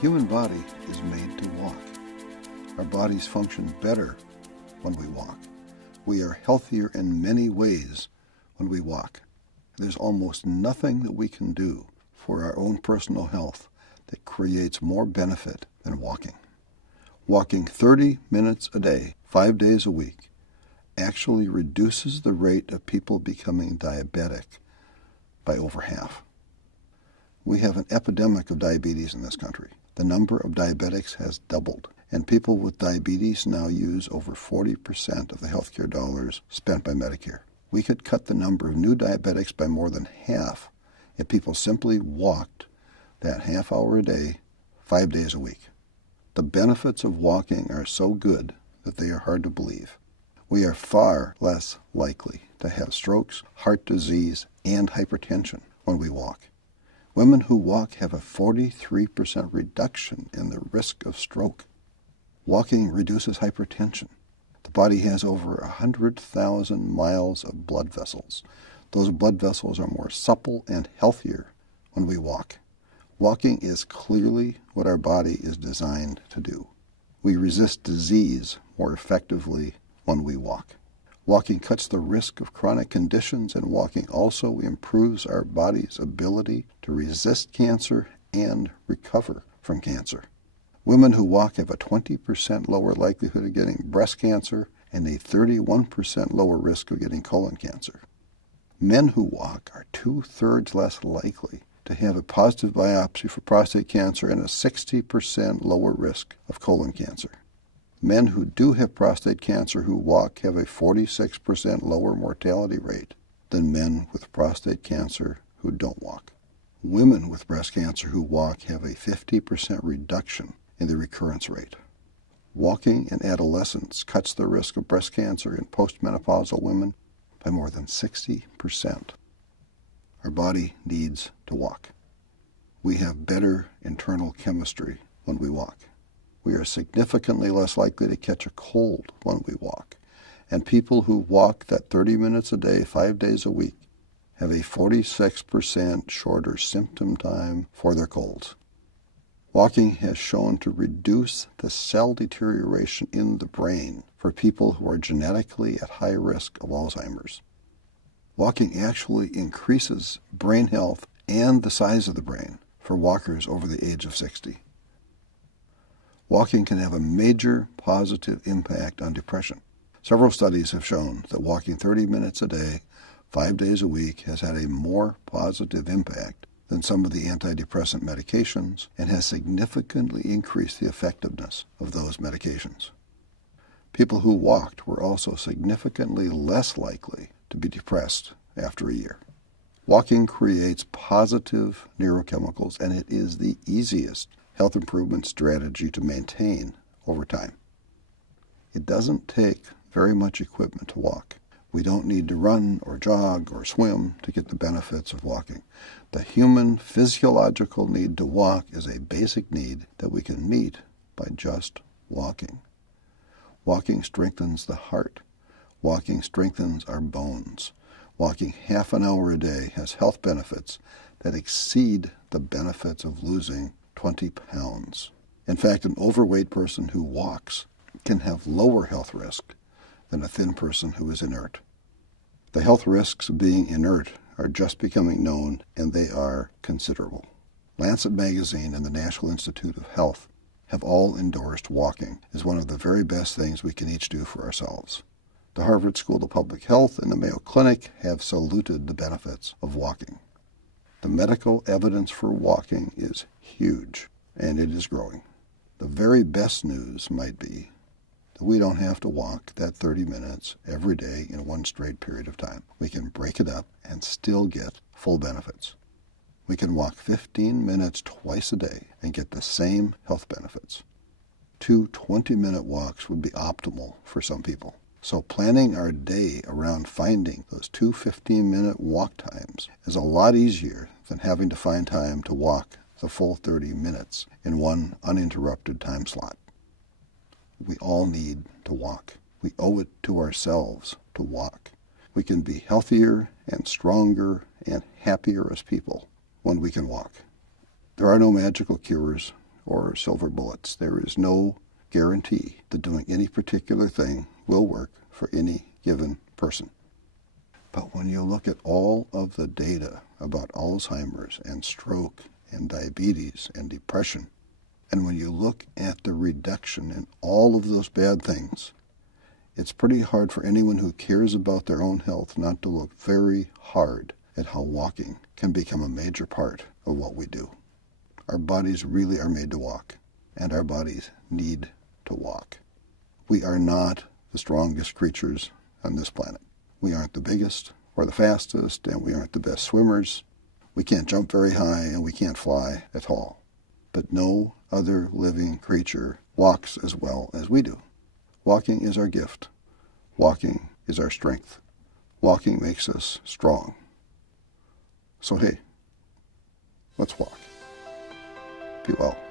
human body is made to walk. Our bodies function better when we walk. We are healthier in many ways when we walk. There's almost nothing that we can do for our own personal health that creates more benefit than walking. Walking 30 minutes a day, 5 days a week, actually reduces the rate of people becoming diabetic by over half. We have an epidemic of diabetes in this country. The number of diabetics has doubled, and people with diabetes now use over 40% of the healthcare dollars spent by Medicare. We could cut the number of new diabetics by more than half if people simply walked that half hour a day, 5 days a week. The benefits of walking are so good that they are hard to believe. We are far less likely to have strokes, heart disease, and hypertension when we walk. Women who walk have a 43% reduction in the risk of stroke. Walking reduces hypertension. The body has over 100,000 miles of blood vessels. Those blood vessels are more supple and healthier when we walk. Walking is clearly what our body is designed to do. We resist disease more effectively when we walk. Walking cuts the risk of chronic conditions, and walking also improves our body's ability to resist cancer and recover from cancer. Women who walk have a 20% lower likelihood of getting breast cancer and a 31% lower risk of getting colon cancer. Men who walk are 2/3 less likely to have a positive biopsy for prostate cancer and a 60% lower risk of colon cancer. Men who do have prostate cancer who walk have a 46% lower mortality rate than men with prostate cancer who don't walk. Women with breast cancer who walk have a 50% reduction in the recurrence rate. Walking in adolescence cuts the risk of breast cancer in postmenopausal women by more than 60%. Our body needs to walk. We have better internal chemistry when we walk. We are significantly less likely to catch a cold when we walk. And people who walk that 30 minutes a day, 5 days a week, have a 46% shorter symptom time for their colds. Walking has shown to reduce the cell deterioration in the brain for people who are genetically at high risk of Alzheimer's. Walking actually increases brain health and the size of the brain for walkers over the age of 60. Walking can have a major positive impact on depression. Several studies have shown that walking 30 minutes a day, 5 days a week, has had a more positive impact than some of the antidepressant medications and has significantly increased the effectiveness of those medications. People who walked were also significantly less likely to be depressed after a year. Walking creates positive neurochemicals, and it is the easiest health improvement strategy to maintain over time. It doesn't take very much equipment to walk. We don't need to run or jog or swim to get the benefits of walking. The human physiological need to walk is a basic need that we can meet by just walking. Walking strengthens the heart. Walking strengthens our bones. Walking half an hour a day has health benefits that exceed the benefits of losing 20 pounds. In fact, an overweight person who walks can have lower health risk than a thin person who is inert. The health risks of being inert are just becoming known, and they are considerable. Lancet Magazine and the National Institute of Health have all endorsed walking as one of the very best things we can each do for ourselves. The Harvard School of Public Health and the Mayo Clinic have saluted the benefits of walking. The medical evidence for walking is huge, and it is growing. The very best news might be that we don't have to walk that 30 minutes every day in one straight period of time. We can break it up and still get full benefits. We can walk 15 minutes twice a day and get the same health benefits. 2 20-minute walks would be optimal for some people. So planning our day around finding those 2 15-minute walk times is a lot easier than having to find time to walk the full 30 minutes in one uninterrupted time slot. We all need to walk. We owe it to ourselves to walk. We can be healthier and stronger and happier as people when we can walk. There are no magical cures or silver bullets. There is no guarantee that doing any particular thing will work for any given person. But when you look at all of the data about Alzheimer's and stroke and diabetes and depression, and when you look at the reduction in all of those bad things, it's pretty hard for anyone who cares about their own health not to look very hard at how walking can become a major part of what we do. Our bodies really are made to walk, and our bodies need to walk. We are not the strongest creatures on this planet. We aren't the biggest or the fastest, and we aren't the best swimmers. We can't jump very high, and we can't fly at all. But no other living creature walks as well as we do. Walking is our gift. Walking is our strength. Walking makes us strong. So hey, let's walk. Be well.